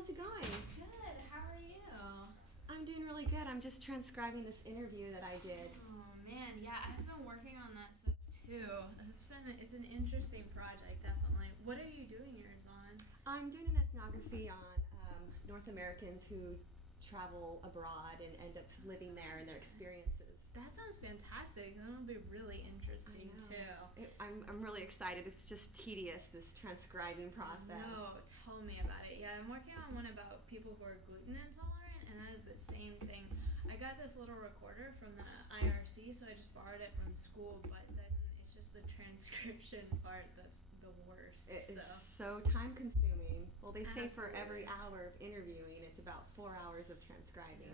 how's it going? Good, how are you? I'm doing really good. I'm just transcribing this interview that I did. Oh man, yeah, I've been working on that stuff too. It's an interesting project, definitely. What are you doing yours on? I'm doing an ethnography on North Americans who travel abroad and end up living there and their experiences. That sounds fantastic. That'll be really interesting too. I'm really excited. It's just tedious, this transcribing process. No, tell me about it. Yeah, I'm working on one about people who are gluten intolerant, and that is the same thing. I got this little recorder from the IRC, so I just borrowed it from school, but then it's just the transcription part that's the worst. It is so time consuming. Well, they say for Absolutely. every hour of interviewing, it's about 4 hours of transcribing.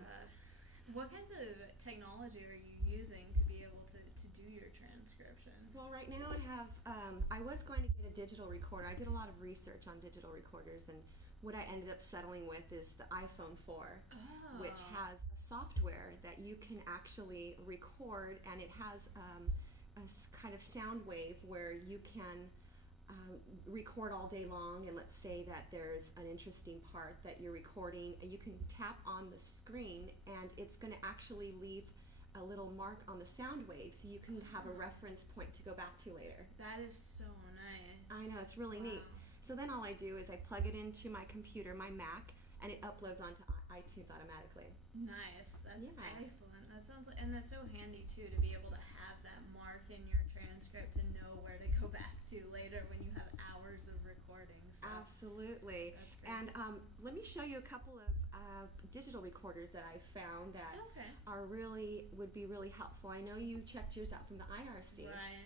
What kinds of technology are you using to be able to do your transcription? Well, right now I have, I was going to get a digital recorder. I did a lot of research on digital recorders, and what I ended up settling with is the iPhone 4, which has a software that you can actually record, and it has a kind of sound wave where you can record all day long, and let's say that there's an interesting part that you're recording, you can tap on the screen and it's going to actually leave a little mark on the sound wave, so you can have a reference point to go back to later. That is so nice. I know, it's really neat. So then all I do is I plug it into my computer, my Mac, and it uploads onto iTunes automatically. Nice. That's excellent. That sounds like, and that's so handy too, to be able to have that mark in your transcript to know where to go back to later when you have hours of recording. So absolutely. That's great. And let me show you a couple of digital recorders that I found that would be really helpful. I know you checked yours out from the IRC. Right.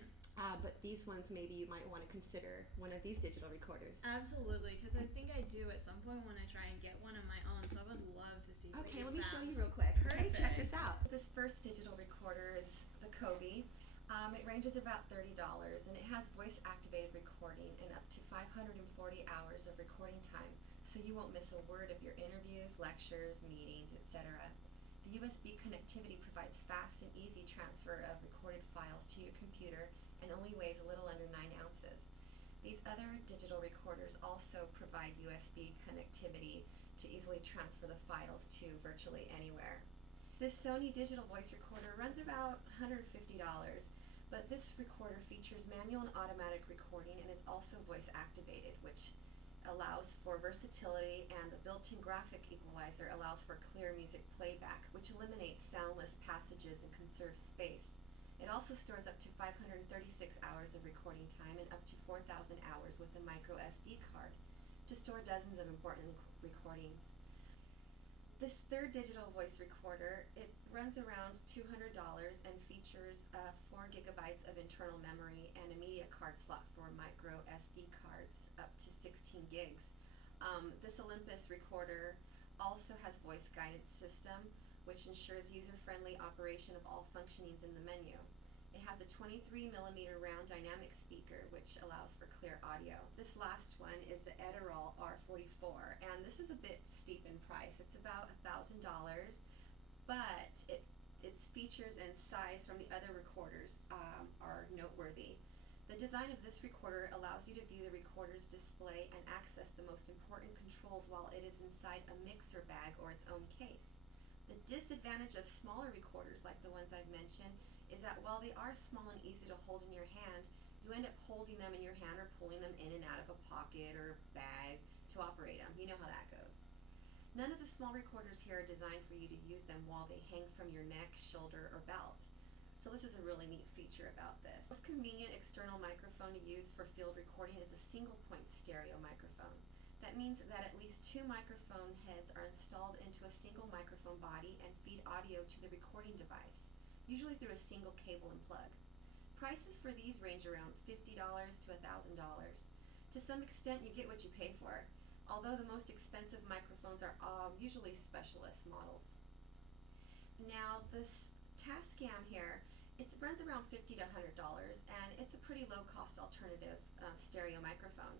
But these ones, maybe you might want to consider one of these digital recorders. Absolutely, because I think I do at some point when I try and get one of my own, so I would love to see what Okay, you let me found. show you real quick. Perfect. Check this out. This first digital recorder is the Kobe. It ranges about $30, and it has voice-activated recording and up to 540 hours of recording time, so you won't miss a word of your interviews, lectures, meetings, etc. The USB connectivity provides fast and easy transfer of recorded files to your computer and only weighs a little under 9 ounces. These other digital recorders also provide USB connectivity to easily transfer the files to virtually anywhere. This Sony digital voice recorder runs about $150, but this recorder features manual and automatic recording and is also voice activated, which allows for versatility, and the built-in graphic equalizer allows for clear music playback, which eliminates soundless passages and conserves space. It also stores up to 536 hours of recording time and up to 4,000 hours with a micro SD card to store dozens of important recordings. This third digital voice recorder, it runs around $200 and features 4 gigabytes of internal memory and a media card slot for micro SD cards up to 16 gigs. This Olympus recorder also has voice-guided system, which ensures user-friendly operation of all functionings in the menu. It has a 23mm round dynamic speaker, which allows for clear audio. This last one is the Edirol R44, and this is a bit steep in price. It's about $1,000, but its features and size from the other recorders are noteworthy. The design of this recorder allows you to view the recorder's display and access the most important controls while it is inside a mixer bag or its own case. The disadvantage of smaller recorders like the ones I've mentioned is that while they are small and easy to hold in your hand, you end up holding them in your hand or pulling them in and out of a pocket or bag to operate them. You know how that goes. None of the small recorders here are designed for you to use them while they hang from your neck, shoulder, or belt. So this is a really neat feature about this. The most convenient external microphone to use for field recording is a single-point stereo microphone. That means that at least 2 microphone heads are installed into a single microphone body and feed audio to the recording device, usually through a single cable and plug. Prices for these range around $50 to $1,000. To some extent, you get what you pay for, although the most expensive microphones are usually specialist models. Now, this Tascam here, it runs around $50 to $100, and it's a pretty low-cost alternative stereo microphone.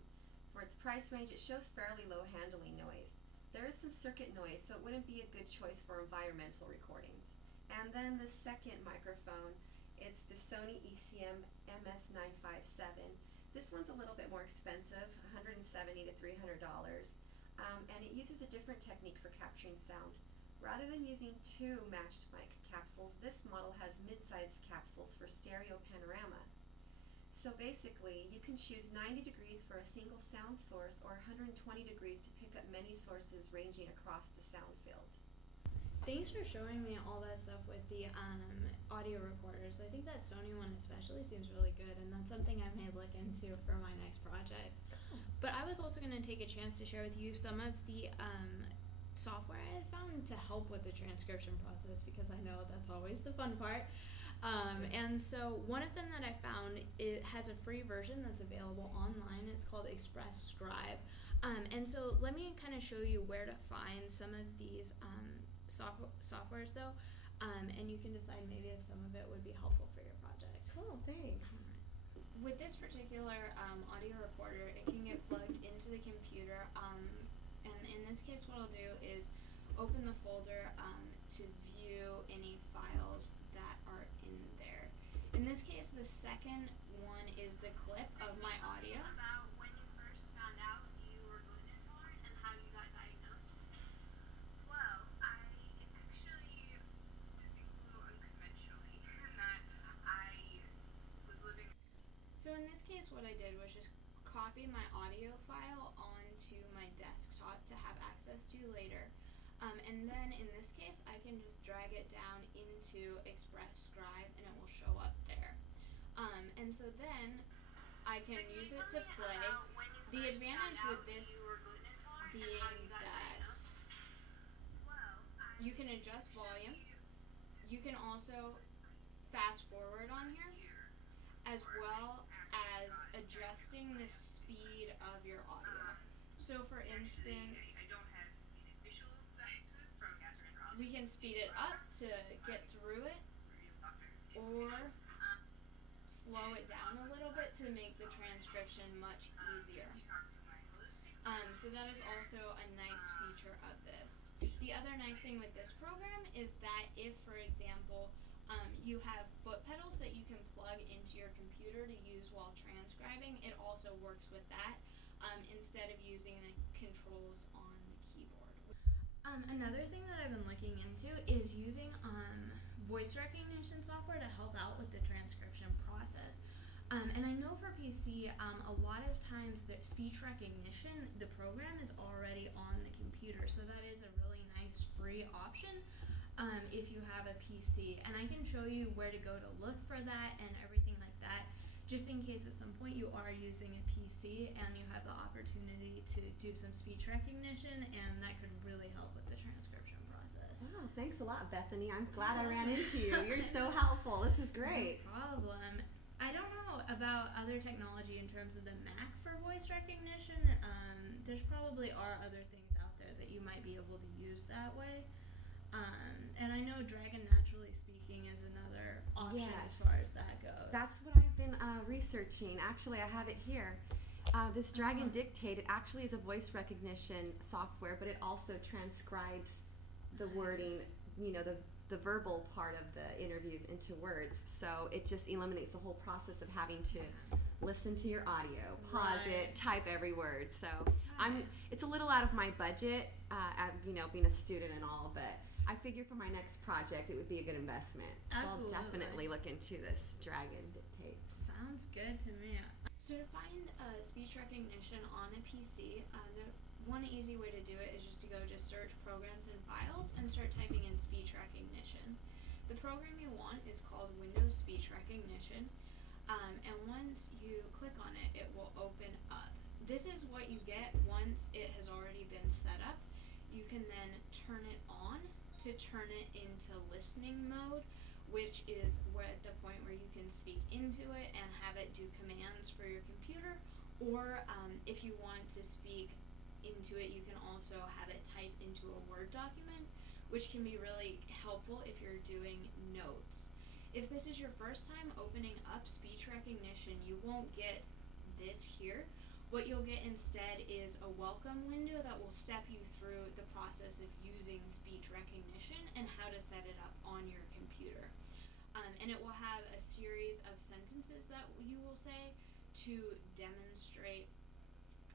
For its price range, it shows fairly low handling noise. There is some circuit noise, so it wouldn't be a good choice for environmental recordings. And then the second microphone, it's the Sony ECM MS957. This one's a little bit more expensive, $170 to $300. and it uses a different technique for capturing sound. Rather than using two matched mic capsules, this model has mid-sized capsules for stereo panorama. So basically, you can choose 90 degrees for a single sound source or 120 degrees to pick up many sources ranging across the sound field. Thanks for showing me all that stuff with the audio recorders. I think that Sony one especially seems really good, and that's something I may look into for my next project. But I was also going to take a chance to share with you some of the software I had found to help with the transcription process, because I know that's always the fun part. And so one of them that I found, it has a free version that's available online. It's called Express Scribe. And so let me kind of show you where to find some of these softwares though, and you can decide maybe if some of it would be helpful for your project. Cool, thanks. With this particular audio recorder, it can get plugged into the computer, and in this case what I'll do is open the folder to view any files that are in there. In this case, the second one is the clip of my audio. About when you first found out you were gluten intolerant and how you got diagnosed? Well, I actually did things a little unconventionally in that I was living. So in this case, what I did was just copy my audio file onto my desktop to have access to later. And then in this case, I can just drag it down into Express Scribe and it will show up there. And so then I can use it to play. The advantage with this being that you can adjust volume. You can also fast forward on here, as well as adjusting the speed of your audio. So for instance, we can speed it up to get through it, or slow it down a little bit to make the transcription much easier. So that is also a nice feature of this. The other nice thing with this program is that if, for example, you have foot pedals that you can plug into your computer to use while transcribing, it also works with that, instead of using the controls on the keyboard. Another thing that I've been looking into is using voice recognition software to help out with the transcription process. And I know for PC, a lot of times the speech recognition, the program is already on the computer, so that is a really nice free option if you have a PC. And I can show you where to go to look for that and everything like that, just in case at some point you are using a PC and you have the opportunity to do some speech recognition, and that could really help with the transcription process. Wow, thanks a lot, Bethany. I'm glad I ran into you. You're so helpful. This is great. No problem. I don't know about other technology in terms of the Mac for voice recognition. There's probably are other things out there that you might be able to use that way. And I know Dragon Naturally Speaking is another option as far as that goes. That's what I've been researching. Actually, I have it here. This Dragon Dictate, it actually is a voice recognition software, but it also transcribes the wording, you know, the verbal part of the interviews into words. So it just eliminates the whole process of having to listen to your audio, pause it, type every word. So it's a little out of my budget, you know, being a student and all, but I figure for my next project it would be a good investment. Absolutely. So I'll definitely look into this Dragon Dictate. Sounds good to me. So to find speech recognition on a PC, one easy way to do it is just to go to search programs and files and start typing in speech recognition. The program you want is called Windows Speech Recognition, and once you click on it, it will open up. This is what you get once it has already been set up. You can then turn it on to turn it into listening mode, which is the point where you can speak into it and have it do commands for your computer, or if you want to speak into it, you can also have it type into a Word document, which can be really helpful if you're doing notes. If this is your first time opening up speech recognition, you won't get this here. What you'll get instead is a welcome window that will step you through the process of using speech recognition and how to set it up on your computer. And it will have a series of sentences that you will say to demonstrate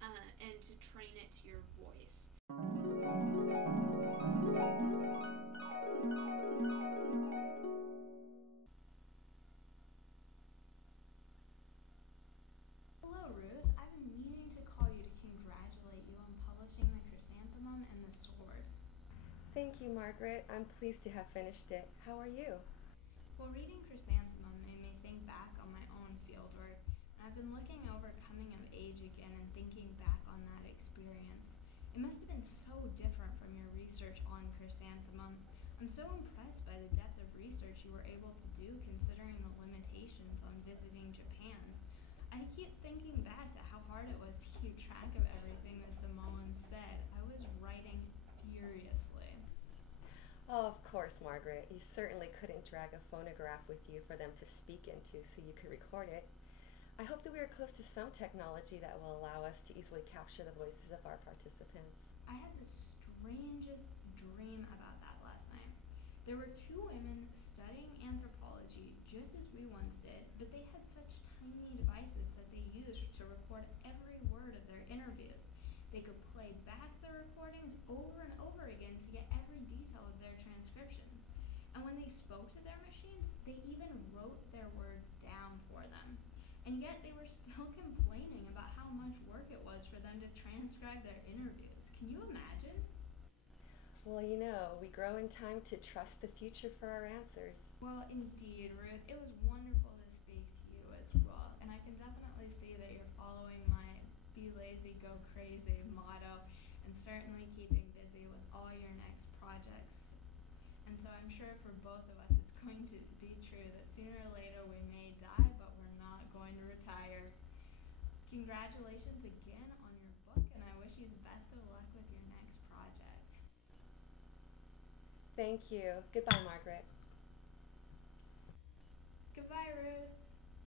and to train it to your voice. Hello, Ruth. I've been meaning to call you to congratulate you on publishing The Chrysanthemum and the Sword. Thank you, Margaret. I'm pleased to have finished it. How are you? Well, reading Chrysanthemum made me think back on my own fieldwork, and I've been looking over coming of age again and thinking back on that experience. It must have been so different from your research on Chrysanthemum. I'm so impressed by the depth of research you were able to do considering the limitations on visiting Japan. I keep thinking back to how hard it was to keep track of everything the Samoans said. I was writing furiously. Oh, of course, Margaret. You certainly couldn't drag a phonograph with you for them to speak into so you could record it. I hope that we are close to some technology that will allow us to easily capture the voices of our participants. I had the strangest dream about that last night. There were two women studying anthropology just as we once did, but they had such tiny devices that they used to record every word of their interviews. They could play back their recordings over and over again to get every detail of their transcriptions. And when they spoke to their machines, they even wrote their words down for them. And yet they were still complaining about how much work it was for them to transcribe their interviews. Can you imagine? Well, you know, we grow in time to trust the future for our answers. Well, indeed, Ruth. It was wonderful to speak to you as well. And I can definitely see that you're following my be lazy, go crazy motto and certainly keeping busy with all your next projects. And so I'm sure for both of us it's going to be true that sooner or later we may die, but we're not going to retire. Congratulations again on your book, and I wish you the best of luck with your next project. Thank you. Goodbye, Margaret. Goodbye, Ruth.